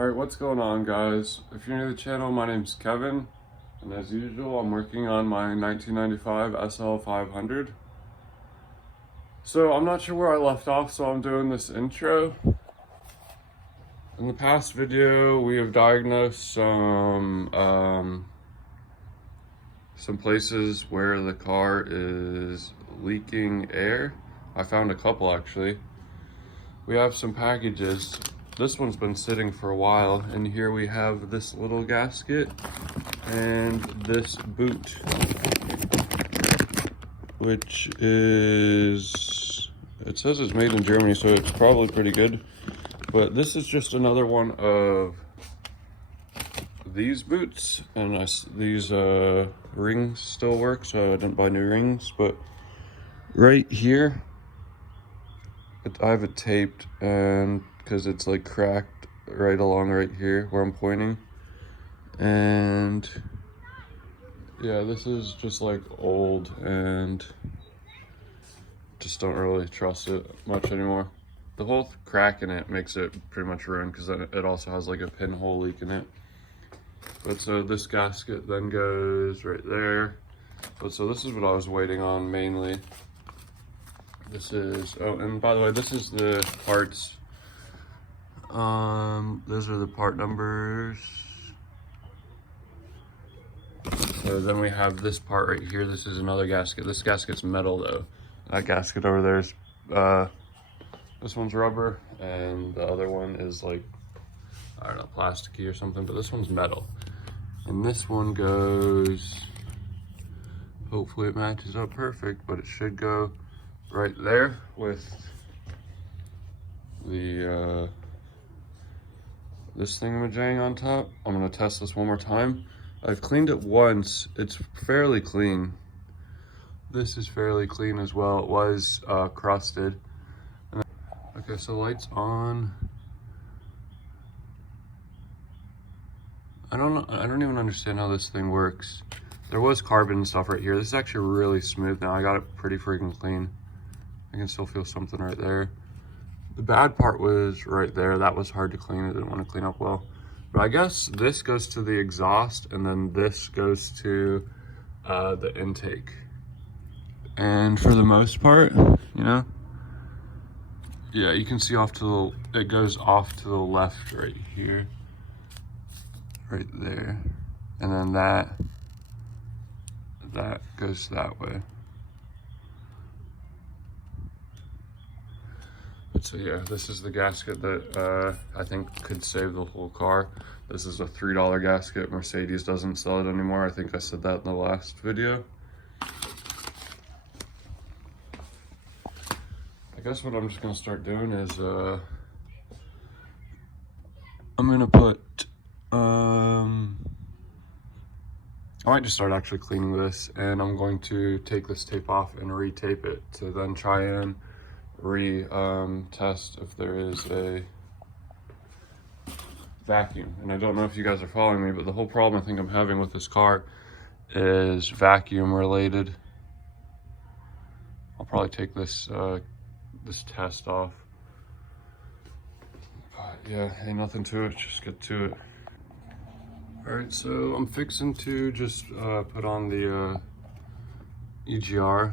Alright, what's going on, guys? If you're new to the channel, my name's Kevin, and as usual, I'm working on my 1995 SL500. So I'm not sure where I left off, so I'm doing this intro. In the past video, we have diagnosed some places where the car is leaking air. I found a couple, actually. We have some packages. This one's been sitting for a while, and here we have this little gasket and this boot, which is, it says it's made in Germany, so it's probably pretty good. But this is just another one of these boots, and these rings still work, so I didn't buy new rings. But right here, I have it taped, and because it's like cracked right along right here where I'm pointing. And yeah, this is just like old, and just don't really trust it much anymore. The whole crack in it makes it pretty much ruined, because it also has like a pinhole leak in it. But so this gasket then goes right there. But so this is what I was waiting on mainly. This is, oh, and by the way, this is the parts. Those are the part numbers. So then we have this part right here. This is another gasket. This gasket's metal though. That gasket over there is, this one's rubber, and the other one is like, I don't know, plasticky or something, but this one's metal. And this one goes, hopefully it matches up perfect, but it should go right there with the this thingamajang on top. I'm gonna test this one more time. I've cleaned it once. It's fairly clean. This is fairly clean as well. It was crusted. Okay, so lights on. I don't even understand how this thing works. There was carbon and stuff right here. This is actually really smooth now. I got it pretty freaking clean. I can still feel something right there. The bad part was right there. That was hard to clean. I didn't want to clean up well. But I guess this goes to the exhaust, and then this goes to the intake. And for the most part, you know, yeah, you can see off to the, it goes off to the left right here. Right there. And then that goes that way. So yeah, this is the gasket that I think could save the whole car. This is a $3 gasket. Mercedes doesn't sell it anymore. I think I said that in the last video. I guess what I'm just gonna start doing is I'm gonna put I might just start actually cleaning this, and I'm going to take this tape off and re-tape it to then try and test if there is a vacuum. And I don't know if you guys are following me, but the whole problem I think I'm having with this car is vacuum related. I'll probably take this this test off. But yeah, ain't nothing to it, just get to it. All right, so I'm fixing to just put on the EGR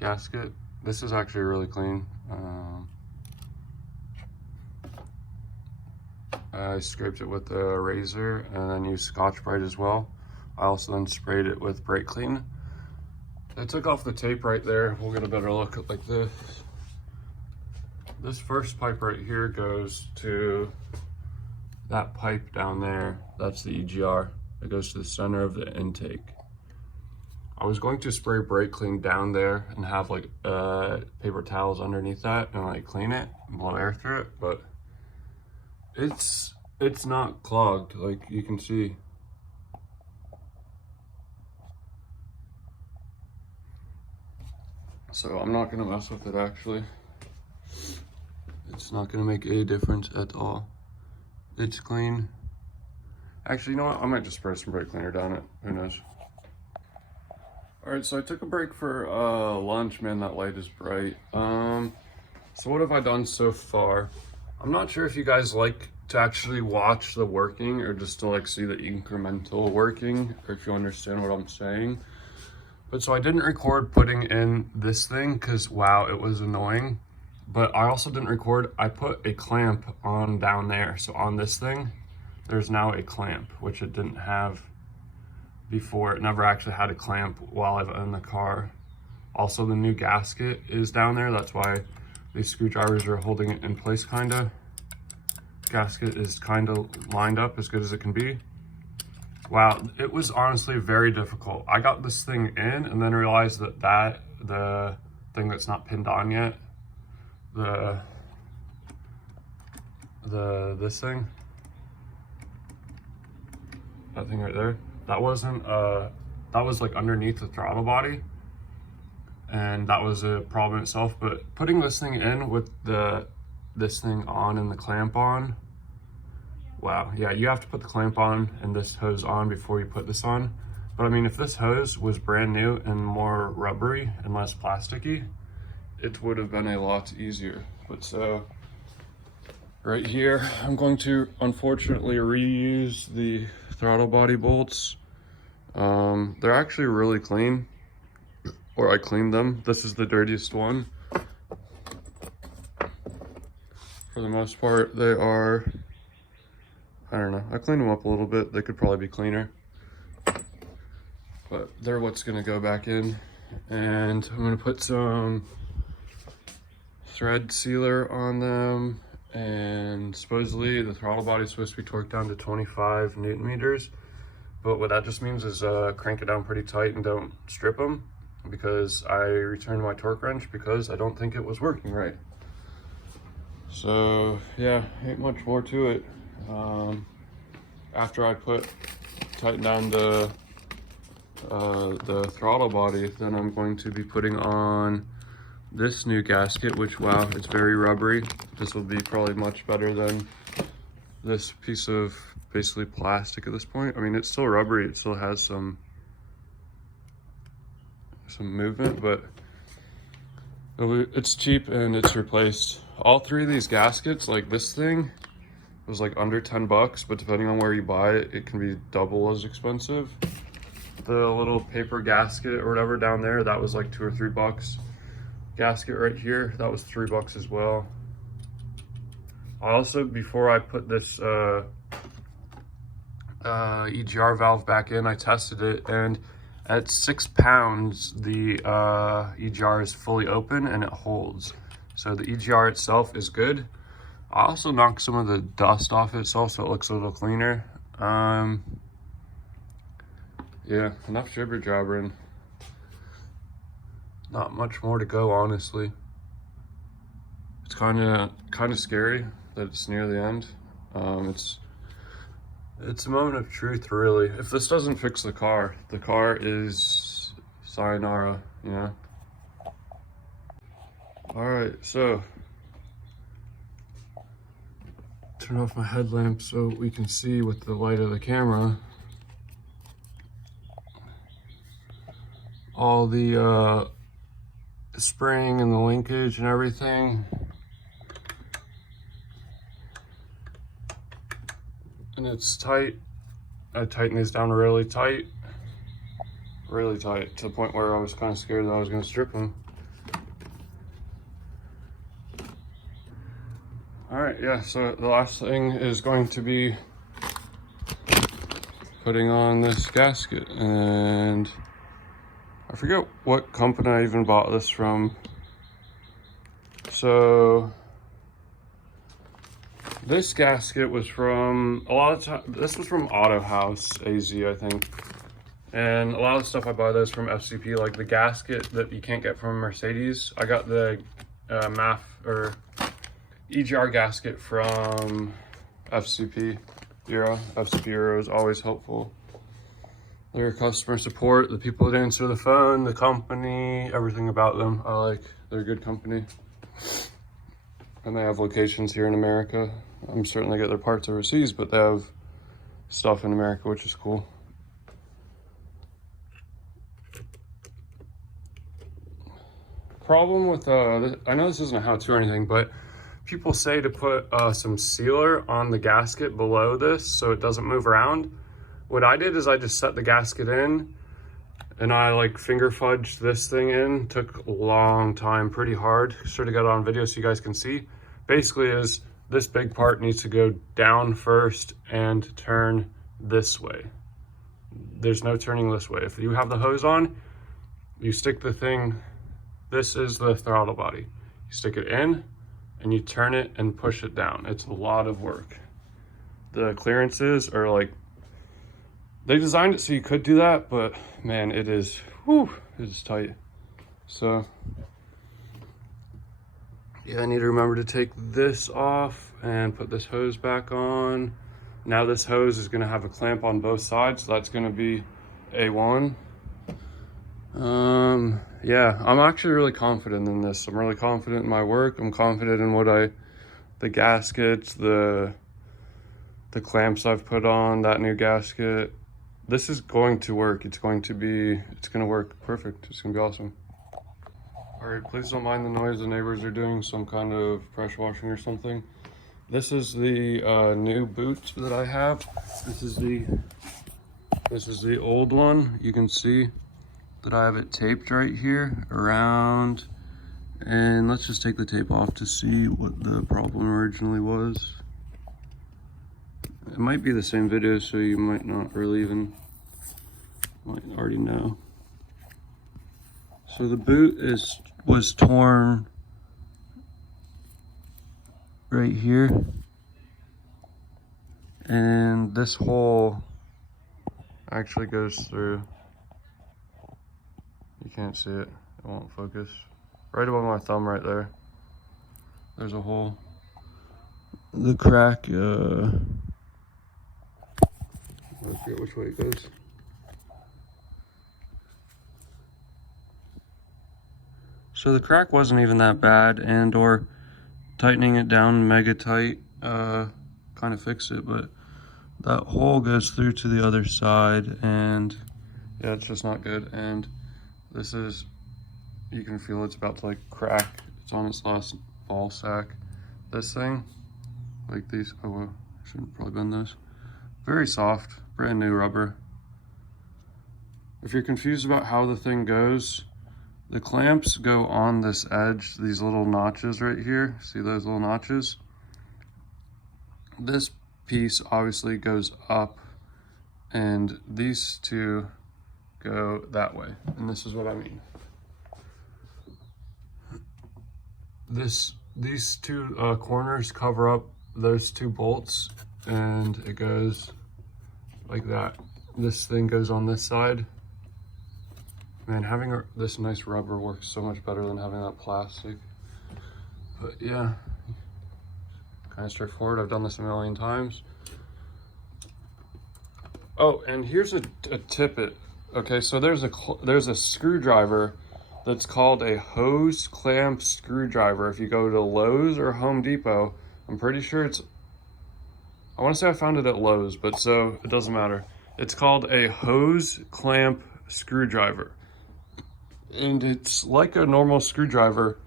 gasket. This is actually really clean. I scraped it with a razor and then used Scotch-Brite as well. I also then sprayed it with brake clean. I took off the tape right there. We'll get a better look at like this. This first pipe right here goes to that pipe down there. That's the EGR. It goes to the center of the intake. I was going to spray brake clean down there and have like paper towels underneath that and like clean it and blow air through it, but it's not clogged, like you can see. So I'm not gonna mess with it actually. It's not gonna make a difference at all. It's clean. Actually, you know what? I might just spray some brake cleaner down it. Who knows? All right, so I took a break for lunch. Man, that light is bright. So what have I done so far? I'm not sure if you guys like to actually watch the working, or just to like see the incremental working, or if you understand what I'm saying. But so I didn't record putting in this thing because wow, it was annoying. But I also didn't record, I put a clamp on down there. So on this thing, there's now a clamp, which it didn't have before. It never actually had a clamp while I've owned the car. Also, the new gasket is down there. That's why these screwdrivers are holding it in place, kinda. Gasket is kinda lined up as good as it can be. Wow, it was honestly very difficult. I got this thing in and then realized that the thing that's not pinned on yet, this thing, that thing right there, that wasn't that was like underneath the throttle body, and that was a problem itself. But putting this thing in with this thing on and the clamp on, wow, yeah, you have to put the clamp on and this hose on before you put this on. But I mean, if this hose was brand new and more rubbery and less plasticky, it would have been a lot easier. But so right here, I'm going to unfortunately reuse the throttle body bolts. They're actually really clean, or I cleaned them. This is the dirtiest one. For the most part, they are, I don't know, I cleaned them up a little bit. They could probably be cleaner, but they're what's gonna go back in. And I'm gonna put some thread sealer on them, and supposedly the throttle body is supposed to be torqued down to 25 Newton meters. But what that just means is crank it down pretty tight and don't strip them, because I returned my torque wrench because I don't think it was working right. So yeah, ain't much more to it. After I tighten down the throttle body, then I'm going to be putting on this new gasket, which wow, it's very rubbery. This will be probably much better than this piece of basically plastic at this point. I mean, it's still rubbery, it still has some movement, but it's cheap and it's replaced. All three of these gaskets, like this thing, was like under 10 bucks, but depending on where you buy it, it can be double as expensive. The little paper gasket or whatever down there, that was like $2 or $3. Gasket right here, that was $3 as well. I also, before I put this EGR valve back in, I tested it, and at 6 pounds, the EGR is fully open and it holds. So the EGR itself is good. I also knocked some of the dust off itself so it looks a little cleaner. Yeah, enough jibber jabbering. Not much more to go, honestly. It's kind of scary that it's near the end. It's a moment of truth, really. If this doesn't fix the car is sayonara, you know? All right, so turn off my headlamp so we can see with the light of the camera all the spring and the linkage and everything. And it's tight. I tightened these down really tight, to the point where I was kind of scared that I was going to strip them. All right, yeah, so the last thing is going to be putting on this gasket, and I forget what company I even bought this from. So this gasket was from, this was from Auto House AZ, I think. And a lot of the stuff I buy those from FCP, like the gasket that you can't get from Mercedes. I got the MAF or EGR gasket from FCP Euro. FCP Euro is always helpful. Their customer support, the people that answer the phone, the company, everything about them. They're a good company. And they have locations here in America. I'm certain they get their parts overseas, but they have stuff in America, which is cool. Problem with, I know this isn't a how-to or anything, but people say to put some sealer on the gasket below this so it doesn't move around. What I did is I just set the gasket in and I like finger fudged this thing in. Took a long time, pretty hard. Sort of got it on video so you guys can see. Basically is this big part needs to go down first and turn this way. There's no turning this way. If you have the hose on, you stick the thing, this is the throttle body. You stick it in and you turn it and push it down. It's a lot of work. The clearances are like, they designed it so you could do that, but man, it is, whew, it is tight. So yeah, I need to remember to take this off and put this hose back on. Now this hose is gonna have a clamp on both sides, so that's gonna be A1. Yeah, I'm actually really confident in this. I'm really confident in my work. I'm confident in the gaskets, the clamps I've put on, that new gasket. This is going to work. It's gonna work perfect. It's gonna be awesome. All right, please don't mind the noise. The neighbors are doing some kind of pressure washing or something. This is the new boot that I have. This is the old one. You can see that I have it taped right here around. And let's just take the tape off to see what the problem originally was. It might be the same video, so you might not really might already know. So the boot was torn right here, and this hole actually goes through. You can't see it, it won't focus. Right above my thumb right there, there's a hole. The crack, I forget which way it goes. So the crack wasn't even that bad, and or tightening it down mega tight kind of fixed it, but that hole goes through to the other side, and yeah, it's just not good. And this is, you can feel it's about to like crack. It's on its last ball sack. This thing, like these, oh well, I shouldn't probably bend those. Very soft, brand new rubber. If you're confused about how the thing goes, the clamps go on this edge, these little notches right here. See those little notches? This piece obviously goes up, and these two go that way. And this is what I mean. These two corners cover up those two bolts, and it goes like that. This thing goes on this side. Man, having this nice rubber works so much better than having that plastic. But yeah, kind of straightforward. I've done this a million times. Oh, and here's a tip. Okay, so there's a screwdriver that's called a hose clamp screwdriver. If you go to Lowe's or Home Depot, I'm pretty sure I want to say I found it at Lowe's, but so it doesn't matter. It's called a hose clamp screwdriver. And it's like a normal screwdriver,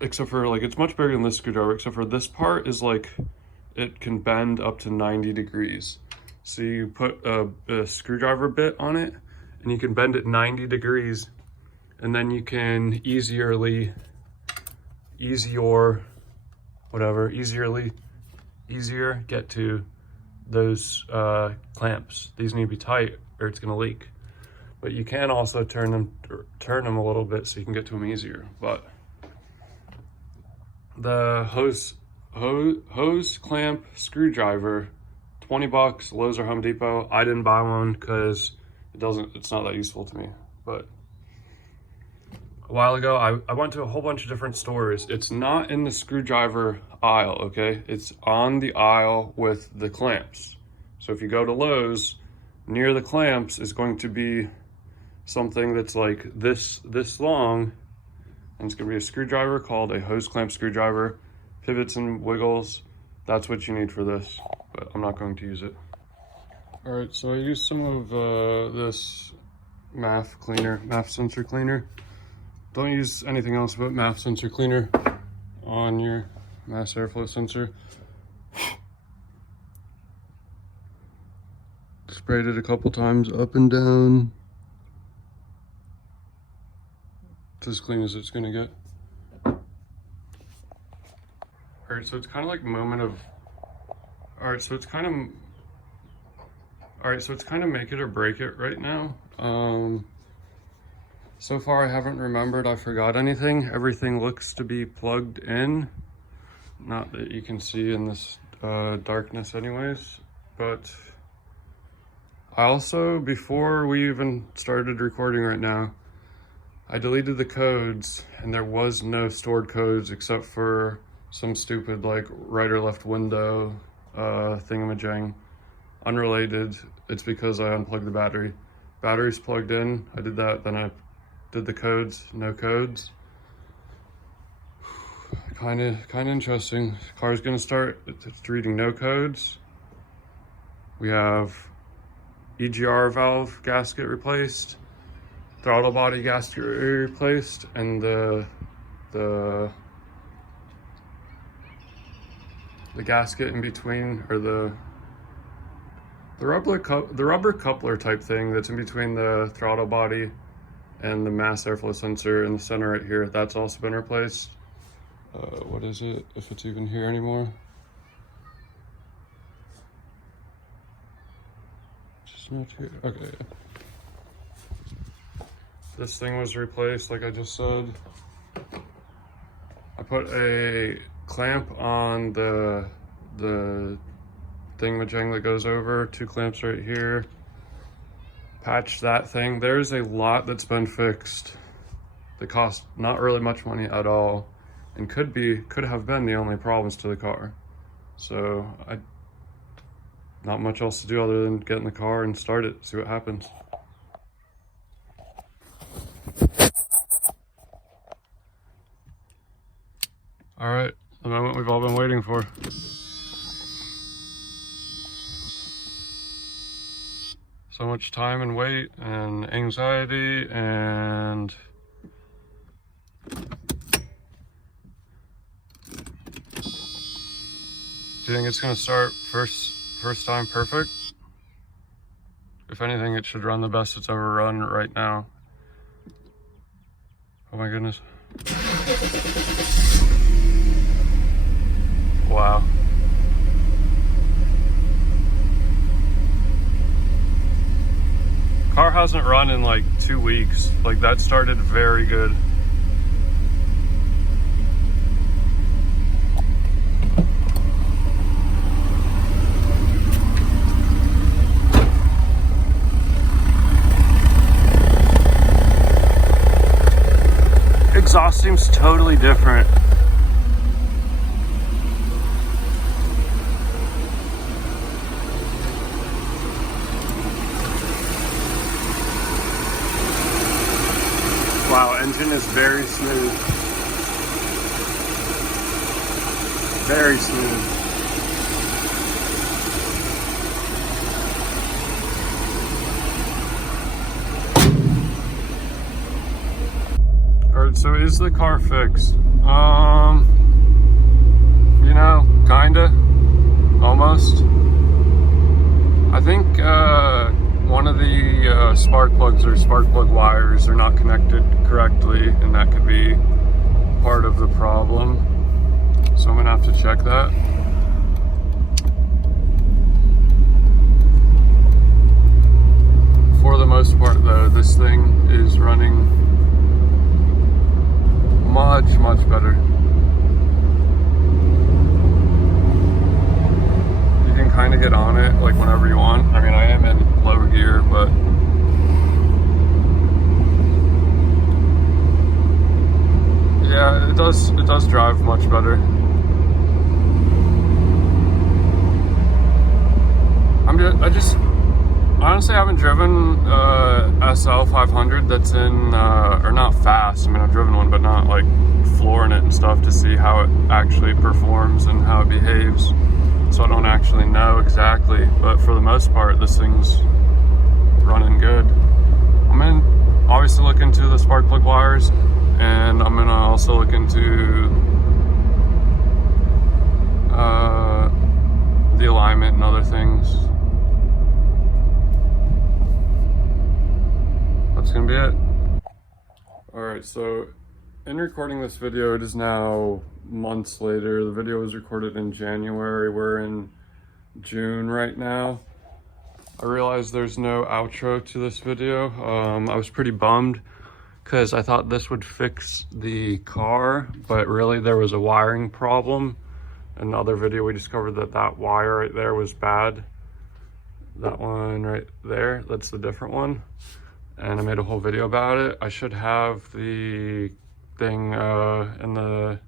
except for like, it's much bigger than this screwdriver, except for this part is like, it can bend up to 90 degrees. So you put a screwdriver bit on it, and you can bend it 90 degrees, and then you can easier get to those clamps. These need to be tight or it's gonna leak. But you can also turn them a little bit so you can get to them easier. But the hose clamp screwdriver, 20 bucks, Lowe's or Home Depot. I didn't buy one because it's not that useful to me. But a while ago, I went to a whole bunch of different stores. It's not in the screwdriver aisle, okay? It's on the aisle with the clamps. So if you go to Lowe's, near the clamps is going to be something that's like this long, and it's gonna be a screwdriver called a hose clamp screwdriver, pivots and wiggles. That's what you need for this, but I'm not going to use it. All right, so I used some of this MAF sensor cleaner. Don't use anything else but MAF sensor cleaner on your mass airflow sensor. Sprayed it a couple times up and down. It's as clean as it's gonna get. Alright, so it's kind of like moment of, alright, so it's kind of make it or break it right now. So far I haven't remembered I forgot anything. Everything looks to be plugged in. Not that you can see in this darkness anyways, but I also, before we even started recording right now, I deleted the codes and there was no stored codes except for some stupid like right or left window thingamajang. Unrelated. It's because I unplugged the battery. Battery's plugged in. I did that, then I did the codes, no codes. Kind of interesting. Car's gonna start, it's reading no codes. We have EGR valve gasket replaced, throttle body gasket replaced, and the gasket in between, or the rubber coupler type thing that's in between the throttle body and the mass airflow sensor in the center right here, that's also been replaced. What is it, if it's even here anymore? Just not here. Okay. This thing was replaced, like I just said. I put a clamp on the thingamajang that goes over, 2 clamps right here. Patched that thing. There's a lot that's been fixed that cost not really much money at all, and could have been the only problems to the car. So not much else to do other than get in the car and start it, see what happens. All right, the moment we've all been waiting for. So much time and wait and anxiety and do you think it's gonna start first time perfect? If anything, it should run the best it's ever run right now. Oh my goodness. Wow. Car hasn't run in like 2 weeks. Like, that started very good. Exhaust seems totally different. Wow, engine is very smooth. Very smooth. Alright, so is the car fixed? You know, kinda. Almost. I think one of the spark plugs or spark plug wires are not connected correctly, and that could be part of the problem. So I'm gonna have to check that. For the most part though, this thing is running much better. You can kind of get on it like whenever you want. I mean, I am in lower gear, but yeah, it does drive much better. Honestly, I haven't driven SL500 that's in, or not fast. I mean, I've driven one, but not like flooring it and stuff to see how it actually performs and how it behaves. So I don't actually know exactly, but for the most part, this thing's running good. I'm gonna obviously look into the spark plug wires, and I'm gonna also look into the alignment and other things. That's gonna be it. Alright, so in recording this video, it is now months later. The video was recorded in January. We're in June right now. I realized there's no outro to this video. I was pretty bummed because I thought this would fix the car, but really there was a wiring problem. In the other video, we discovered that that wire right there was bad. That one right there, that's the different one. And I made a whole video about it. I should have the thing in the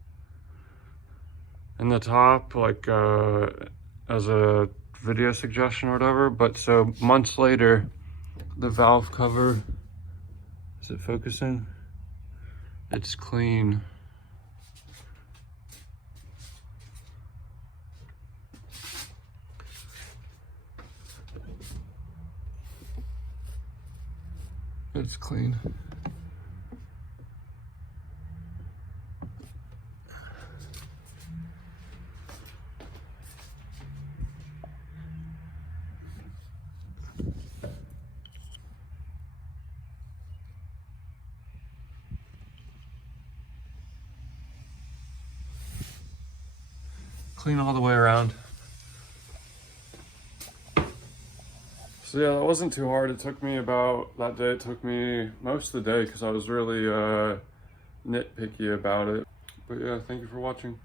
top, like as a video suggestion or whatever. But so months later, the valve cover, is it focusing? It's clean. It's clean. Clean all the way around. So yeah, that wasn't too hard. It took me that day, it took me most of the day because I was really nitpicky about it. But yeah, thank you for watching.